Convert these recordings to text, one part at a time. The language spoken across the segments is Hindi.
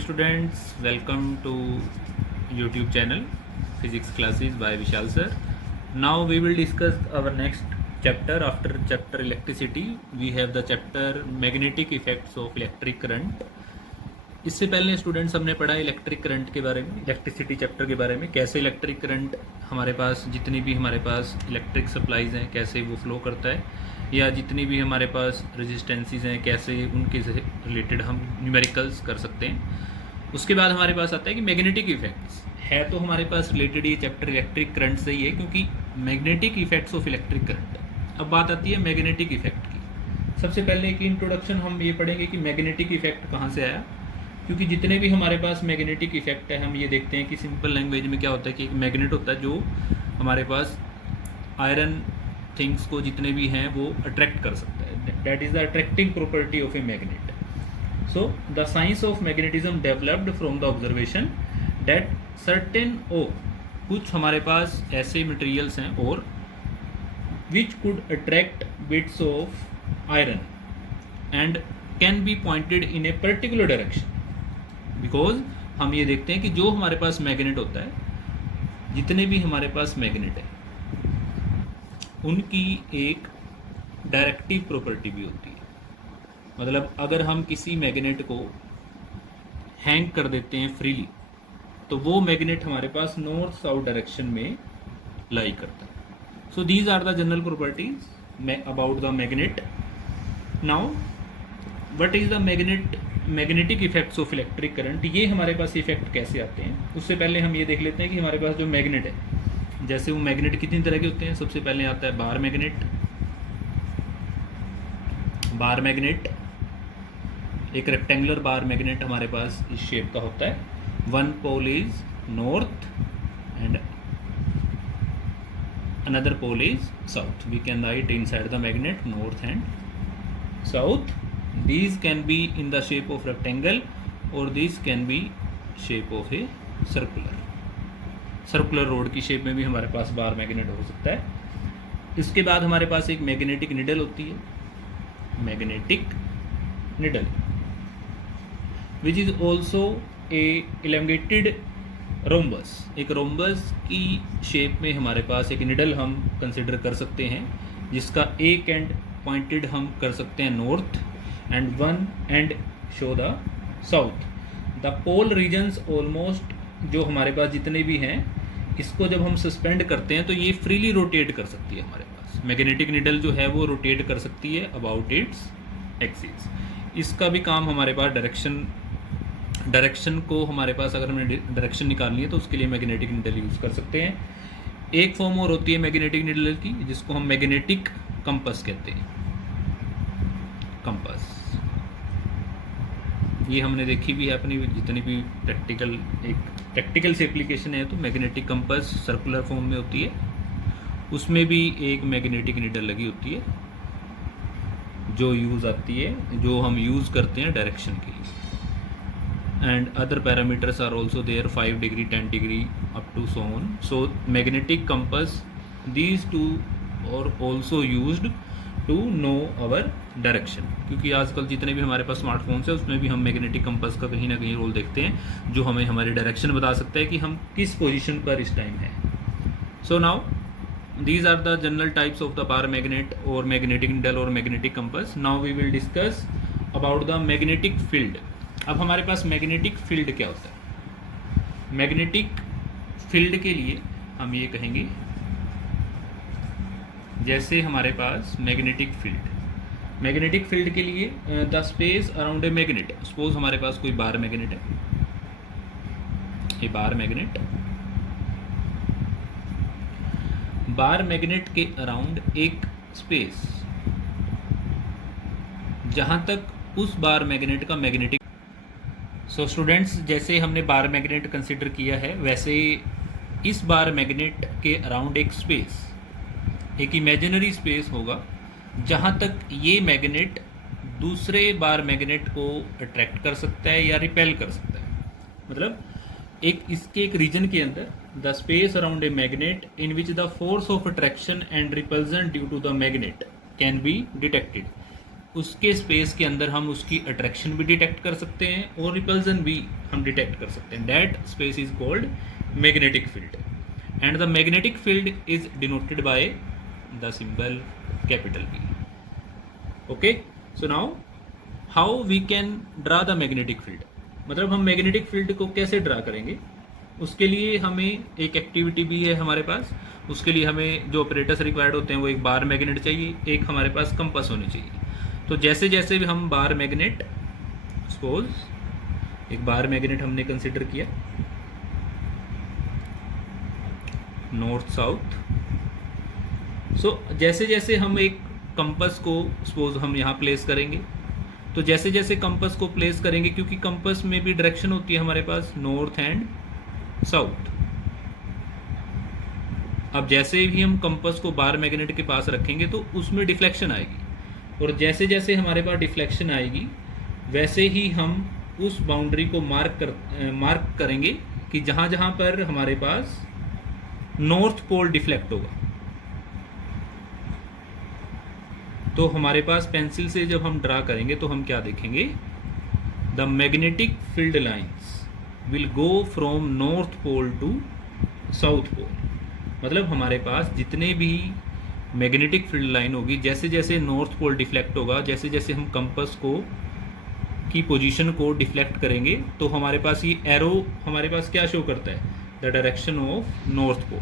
morning students, welcome to YouTube channel Physics Classes by Vishal sir. Now we will discuss our next chapter. After chapter electricity, we have the chapter magnetic effects of electric current. इससे पहले स्टूडेंट्स हमने पढ़ा इलेक्ट्रिक करंट के बारे में, इलेक्ट्रिसिटी चैप्टर के बारे में, कैसे इलेक्ट्रिक करंट हमारे पास जितनी भी हमारे पास इलेक्ट्रिक सप्लाईज हैं कैसे वो फ्लो करता है, या जितनी भी हमारे पास रेजिस्टेंसीज हैं कैसे उनके से रिलेटेड हम न्यूमेरिकल्स कर सकते हैं। उसके बाद हमारे पास आता है कि मैग्नेटिक इफेक्ट्स है, तो हमारे पास रिलेटेड ये चैप्टर इलेक्ट्रिक करंट से ही है, क्योंकि magnetic effects of electric current. अब बात आती है मैग्नेटिक इफेक्ट की। सबसे पहले एक इंट्रोडक्शन हम ये पढ़ेंगे कि मैग्नेटिक इफेक्ट कहाँ से आया, क्योंकि जितने भी हमारे पास मैग्नेटिक इफेक्ट है हम ये देखते हैं कि सिंपल लैंग्वेज में क्या होता है कि एक मैग्नेट होता है जो हमारे पास आयरन थिंग्स को जितने भी हैं वो अट्रैक्ट कर सकता है। That is the attracting property of a magnet. So the science of magnetism developed from the observation that certain ओ, कुछ हमारे पास ऐसे मटेरियल्स हैं और which could attract bits of iron and can be pointed in a particular direction. Because हम ये देखते हैं कि जो हमारे पास मैग्नेट होता है, जितने भी हमारे पास मैग्नेट है उनकी एक डायरेक्टिव प्रॉपर्टी भी होती है। मतलब अगर हम किसी मैग्नेट को हैंग कर देते हैं फ्रीली तो वो मैग्नेट हमारे पास नॉर्थ साउथ डायरेक्शन में लाई करता है। So these are the general properties about the magnet. Now what is the magnetic effects of electric current. ये हमारे पास इफेक्ट कैसे आते हैं, उससे पहले हम ये देख लेते हैं कि हमारे पास जो मैग्नेट है, जैसे वो मैग्नेट कितनी तरह के होते हैं। सबसे पहले आता है बार मैग्नेट। बार मैग्नेट एक रेक्टेंगुलर बार मैग्नेट हमारे पास इस शेप का होता है। One pole is north and another pole is south. We can write inside the magnet north and south. These can be in the shape of rectangle or these can be shape of a circular rod की शेप में भी हमारे पास बार मैग्नेट हो सकता है। इसके बाद हमारे पास एक मैग्नेटिक निडल होती है, magnetic needle which is also a elongated rhombus. एक रोम्बस की शेप में हमारे पास एक निडल हम कंसिडर कर सकते हैं, जिसका एक एंड पॉइंटेड हम कर सकते हैं north and one end show the south. The pole regions almost जो हमारे पास जितने भी हैं, इसको जब हम सस्पेंड करते हैं तो ये फ्रीली रोटेट कर सकती है। हमारे पास मैग्नेटिक निडल जो है वो रोटेट कर सकती है अबाउट इट्स एक्सिस। इसका भी काम हमारे पास डायरेक्शन को हमारे पास अगर हमें डायरेक्शन निकालनी है तो उसके लिए मैग्नेटिक निडल यूज़ कर सकते हैं। एक फॉर्म और होती है मैग्नेटिक निडल की, जिसको हम मैग्नेटिक कंपस कहते हैं। कंपस ये हमने देखी भी है अपनी जितनी भी प्रैक्टिकल से एप्लीकेशन है, तो मैग्नेटिक कंपस सर्कुलर फॉर्म में होती है। उसमें भी एक मैग्नेटिक निडल लगी होती है जो यूज़ आती है, जो हम यूज़ करते हैं डायरेक्शन के लिए। And other parameters are also there, 5 degree 10 degree up to so on. So magnetic compass, these two are also used to know our direction. क्योंकि आजकल जितने भी हमारे पास स्मार्टफोन्स है उसमें भी हम मैग्नेटिक कंपस का कहीं ना कहीं रोल देखते हैं, जो हमें हमारी डायरेक्शन बता सकता है कि हम किस पोजीशन पर इस टाइम हैं। So now these are the general types of the bar magnet और मैग्नेटिक निडल और magnetic compass. Now we will discuss about the magnetic field. अब हमारे पास मैग्नेटिक फील्ड क्या होता है। मैग्नेटिक फील्ड के लिए हम ये कहेंगे, जैसे हमारे पास मैग्नेटिक फील्ड के लिए the space around a magnet. Suppose हमारे पास कोई बार मैग्नेट है, ये बार मैग्नेट के अराउंड एक स्पेस, जहां तक उस बार मैग्नेट का मैग्नेटिक। सो स्टूडेंट्स, जैसे हमने बार मैग्नेट कंसिडर किया है, वैसे इस बार मैग्नेट के अराउंड एक स्पेस, एक इमेजिनरी स्पेस होगा जहाँ तक ये मैग्नेट दूसरे बार मैग्नेट को अट्रैक्ट कर सकता है या रिपेल कर सकता है। मतलब एक रीजन के अंदर the space around a magnet in which the force of attraction and repulsion due to the magnet can be detected. उसके स्पेस के अंदर हम उसकी अट्रैक्शन भी डिटेक्ट कर सकते हैं और रिपल्जन भी हम डिटेक्ट कर सकते हैं. That space is called magnetic field and the magnetic field is denoted by the symbol capital B. Okay, so now how we can draw the magnetic field. मतलब हम मैग्नेटिक फील्ड को कैसे ड्रा करेंगे, उसके लिए हमें एक एक्टिविटी भी है हमारे पास. उसके लिए हमें जो ऑपरेटर्स रिक्वायर्ड होते हैं वो एक बार मैग्नेट चाहिए, एक हमारे पास कंपास होनी चाहिए. तो जैसे जैसे भी हम बार मैग्नेट, सपोज एक बार मैग्नेट हमने कंसिडर किया नॉर्थ साउथ. सो जैसे जैसे हम एक कंपास को सपोज हम यहाँ प्लेस करेंगे, तो जैसे जैसे कंपास को प्लेस करेंगे, क्योंकि कंपास में भी डायरेक्शन होती है हमारे पास नॉर्थ एंड साउथ. अब जैसे भी हम कंपास को बार मैग्नेट के पास रखेंगे तो उसमें डिफ्लेक्शन आएगी, और जैसे जैसे हमारे पास डिफ्लेक्शन आएगी वैसे ही हम उस बाउंड्री को मार्क करेंगे कि जहाँ जहाँ पर हमारे पास नॉर्थ पोल डिफ्लेक्ट होगा, तो हमारे पास पेंसिल से जब हम ड्रा करेंगे तो हम क्या देखेंगे, the magnetic field lines will go from north pole to south pole. मतलब हमारे पास जितने भी मैग्नेटिक फील्ड लाइन होगी, जैसे जैसे नॉर्थ पोल डिफ्लेक्ट होगा, जैसे जैसे हम कंपास को की पोजीशन को डिफ्लेक्ट करेंगे, तो हमारे पास ये एरो हमारे पास क्या शो करता है, the direction of north pole.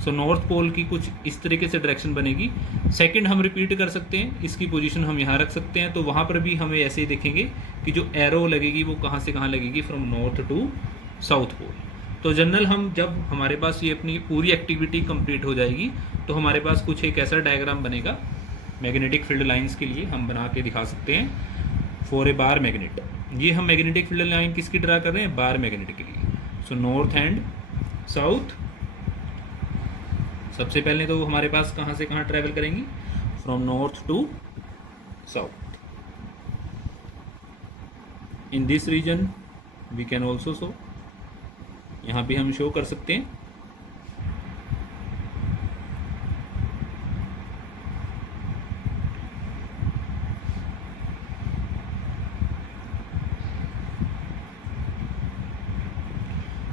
So north pole की कुछ इस तरीके से डायरेक्शन बनेगी. सेकंड हम रिपीट कर सकते हैं, इसकी पोजीशन हम यहाँ रख सकते हैं, तो वहाँ पर भी हमें ऐसे ही देखेंगे कि जो एरो लगेगी वो कहाँ से कहाँ लगेगी, from north to south pole. तो जनरल हम जब हमारे पास ये अपनी पूरी एक्टिविटी कंप्लीट हो जाएगी तो हमारे पास कुछ एक ऐसा डायग्राम बनेगा मैग्नेटिक फील्ड लाइंस के लिए, हम बना के दिखा सकते हैं फॉर ए बार मैग्नेट. ये हम मैग्नेटिक फील्ड लाइन किसकी ड्रा कर रहे हैं, बार मैग्नेट के लिए. सो नॉर्थ एंड साउथ, सबसे पहले तो हमारे पास कहाँ से कहाँ ट्रैवल करेंगी, from north to south. In this region we can also show, यहाँ भी हम शो कर सकते हैं.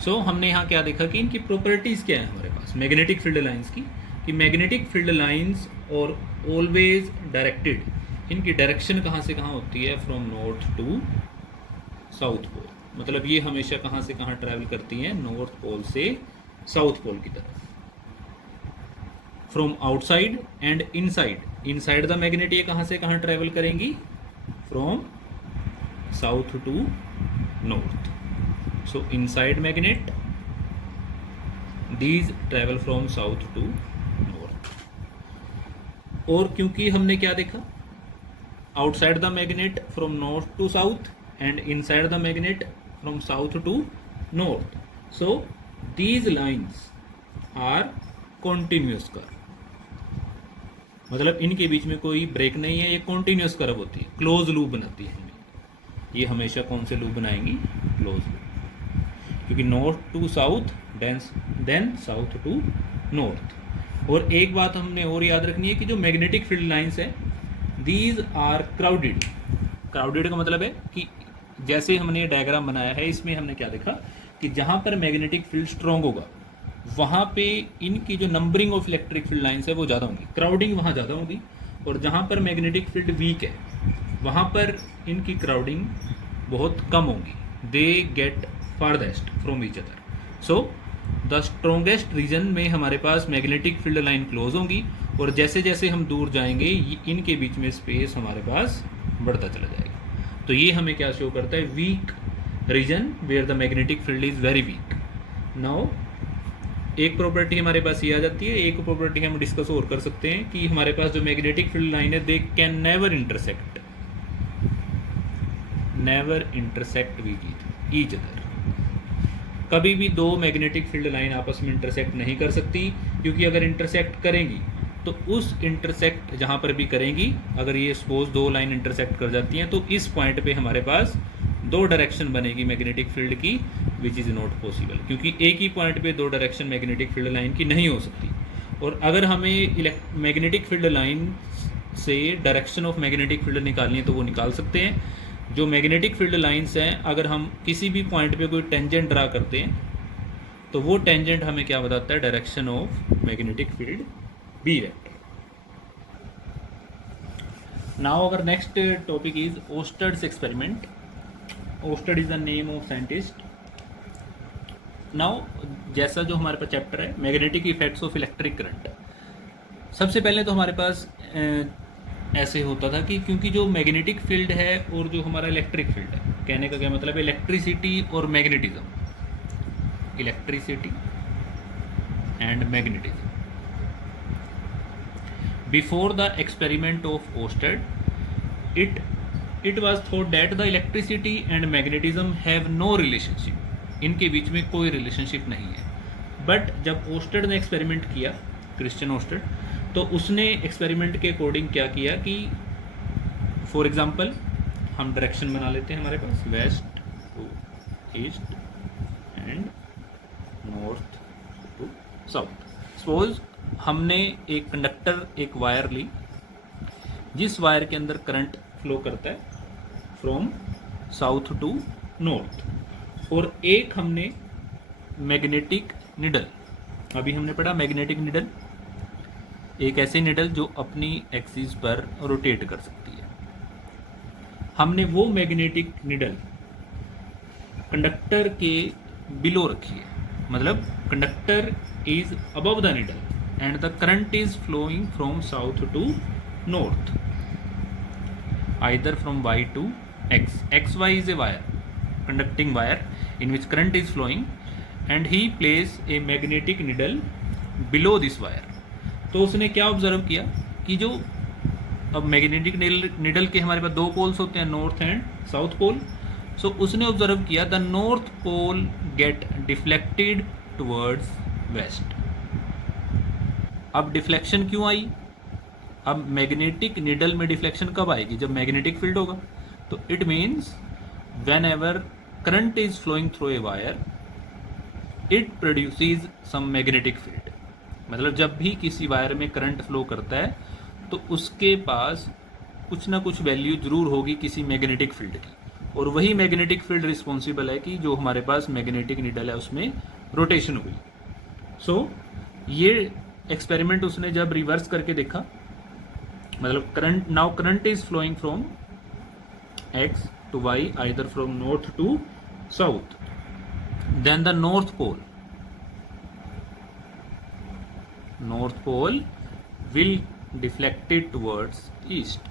सो हमने यहाँ क्या देखा कि इनकी प्रॉपर्टीज क्या है हमारे पास मैग्नेटिक फील्ड लाइंस की, कि मैग्नेटिक फील्ड लाइंस और ऑलवेज डायरेक्टेड, इनकी डायरेक्शन कहाँ से कहाँ होती है, from north to south pole. मतलब ये हमेशा कहाँ से कहाँ ट्रैवल करती हैं, नॉर्थ पोल से साउथ पोल की तरफ. From outside and inside the magnet ये कहाँ से कहाँ ट्रैवल करेंगी, from south to north. So inside magnet these travel from south to north. और क्योंकि हमने क्या देखा, outside the magnet from north to south and inside the magnet from south to north. So these lines are continuous curve. मतलब इनके बीच में कोई ब्रेक नहीं है, ये continuous curve होती है, क्लोज लूप बनाती है हमें. ये हमेशा कौन से लूप बनाएंगी, क्लोज लूप, क्योंकि north to south then south to north. और एक बात हमने और याद रखनी है कि जो मैग्नेटिक फील्ड लाइंस है दीज आर क्राउडेड. क्राउडेड का मतलब है कि जैसे हमने ये डायग्राम बनाया है, इसमें हमने क्या देखा कि जहाँ पर मैग्नेटिक फील्ड स्ट्रॉन्ग होगा वहाँ पे इनकी जो numbering of electric field lines है वो ज़्यादा होंगी, क्राउडिंग वहाँ ज़्यादा होगी. और जहाँ पर मैग्नेटिक फील्ड वीक है वहाँ पर इनकी क्राउडिंग बहुत कम होगी. They get farthest from each other. So the strongest region में हमारे पास मैग्नेटिक फील्ड लाइन क्लोज होंगी, और जैसे जैसे हम दूर जाएंगे इनके बीच में स्पेस हमारे पास बढ़ता चला जाएगा. तो ये हमें क्या शो करता है, weak region where the magnetic field is very weak. Now एक प्रॉपर्टी हमारे पास ये आ जाती है, एक प्रॉपर्टी हम डिस्कस और कर सकते हैं कि हमारे पास जो मैग्नेटिक फील्ड लाइन है they can never intersect with each other. कभी भी दो मैग्नेटिक फील्ड लाइन आपस में इंटरसेक्ट नहीं कर सकती, क्योंकि अगर इंटरसेक्ट करेंगी तो उस इंटरसेक्ट जहाँ पर भी करेंगी, अगर ये सपोज दो लाइन इंटरसेक्ट कर जाती हैं तो इस पॉइंट पे हमारे पास दो डायरेक्शन बनेगी मैग्नेटिक फील्ड की, विच इज़ नॉट पॉसिबल, क्योंकि एक ही पॉइंट पे दो डायरेक्शन मैग्नेटिक फील्ड लाइन की नहीं हो सकती. और अगर हमें मैग्नेटिक फील्ड लाइन से डायरेक्शन ऑफ मैग्नेटिक फील्ड निकालनी है तो वो निकाल सकते हैं। जो मैग्नेटिक फील्ड लाइंस हैं, अगर हम किसी भी पॉइंट पे कोई टेंजेंट ड्रा करते हैं तो वो टेंजेंट हमें क्या बताता है, direction of magnetic field B vector. Now our next topic is ओस्टर्ड्स एक्सपेरिमेंट। ओस्टर्ड is the name of scientist. Now जैसा जो हमारे पास चैप्टर है magnetic effects of electric current, सबसे पहले तो हमारे पास ऐसे होता था कि क्योंकि जो मैग्नेटिक फील्ड है और जो हमारा इलेक्ट्रिक फील्ड है, कहने का क्या मतलब है, इलेक्ट्रिसिटी और magnetism, electricity and magnetism. Before the experiment of ओस्टर्ड it was thought that the electricity and magnetism have no relationship, इनके बीच में कोई रिलेशनशिप नहीं है। बट जब ओस्टर्ड ने एक्सपेरिमेंट किया, क्रिश्चियन ओस्टर्ड, तो उसने एक्सपेरिमेंट के अकॉर्डिंग क्या किया कि फॉर एग्जांपल हम डायरेक्शन बना लेते हैं हमारे पास, west to east and north to south. Suppose हमने एक कंडक्टर, एक वायर ली, जिस वायर के अंदर करंट फ्लो करता है फ्रॉम साउथ टू नॉर्थ, और एक हमने मैग्नेटिक निडल, अभी हमने पढ़ा मैग्नेटिक निडल, एक ऐसी निडल जो अपनी एक्सिस पर रोटेट कर सकती है। हमने वो मैग्नेटिक निडल कंडक्टर के बिलो रखी है, मतलब conductor is above the needle and the current is flowing from south to north, either from Y to X. X Y is a wire, conducting wire in which current is flowing and he placed a magnetic needle below this wire। तो उसने क्या ऑब्जर्व किया कि जो अब मैग्नेटिक निडल के हमारे पास दो पोल्स होते हैं, नॉर्थ एंड साउथ पोल। सो उसने ऑब्जर्व किया the north pole get deflected towards west. अब डिफ्लेक्शन क्यों आई, अब मैग्नेटिक निडल में डिफ्लेक्शन कब आएगी, जब मैग्नेटिक फील्ड होगा। तो it means whenever current is flowing through a wire it produces some magnetic field। मतलब जब भी किसी वायर में करंट फ्लो करता है तो उसके पास कुछ ना कुछ वैल्यू जरूर होगी किसी मैग्नेटिक फील्ड की, और वही मैग्नेटिक फील्ड रिस्पॉन्सिबल है कि जो हमारे पास मैग्नेटिक निडल है उसमें रोटेशन हुई। सो ये एक्सपेरिमेंट उसने जब रिवर्स करके देखा, मतलब current, now current is flowing from X to y, either from north to south, then the north pole will deflect it towards east।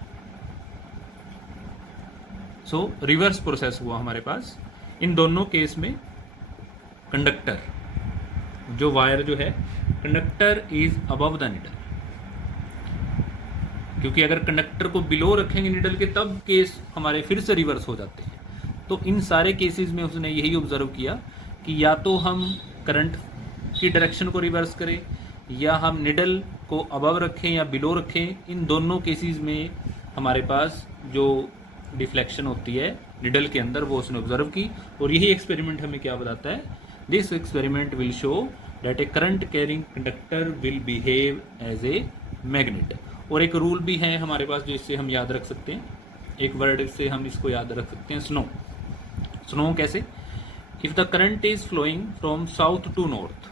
so reverse process हुआ हमारे पास। इन दोनों केस में कंडक्टर, जो वायर जो है, conductor is above the needle, क्योंकि अगर कंडक्टर को बिलो रखेंगे निडल के तब केस हमारे फिर से रिवर्स हो जाते हैं। तो इन सारे केसेस में उसने यही ऑब्जर्व किया कि या तो हम करंट की डायरेक्शन को रिवर्स करें या हम निडल को अबव रखें या बिलो रखें। इन दोनों केसेस में हमारे पास जो डिफ्लेक्शन होती है निडल के अंदर वो उसने ऑब्जर्व की, और यही एक्सपेरिमेंट हमें क्या बताता है, this experiment will show that a current carrying conductor will behave as a magnet. और एक रूल भी है हमारे पास जो इससे हम याद रख सकते हैं, एक वर्ड से हम इसको याद रख सकते हैं, स्नो। स्नो कैसे, if the current is flowing from south to north,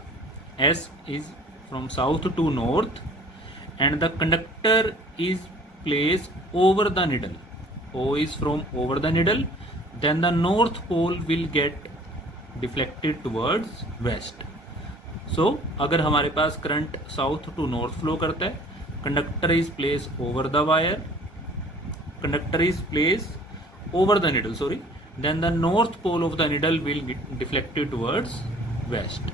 S is from south to north and the conductor is place over the needle, O is from over the needle, then the north pole will get deflected towards west. So अगर हमारे पास current south to north flow करता है, conductor is placed over the wire, conductor is placed over the needle, sorry, then the north pole of the needle will get deflected towards west।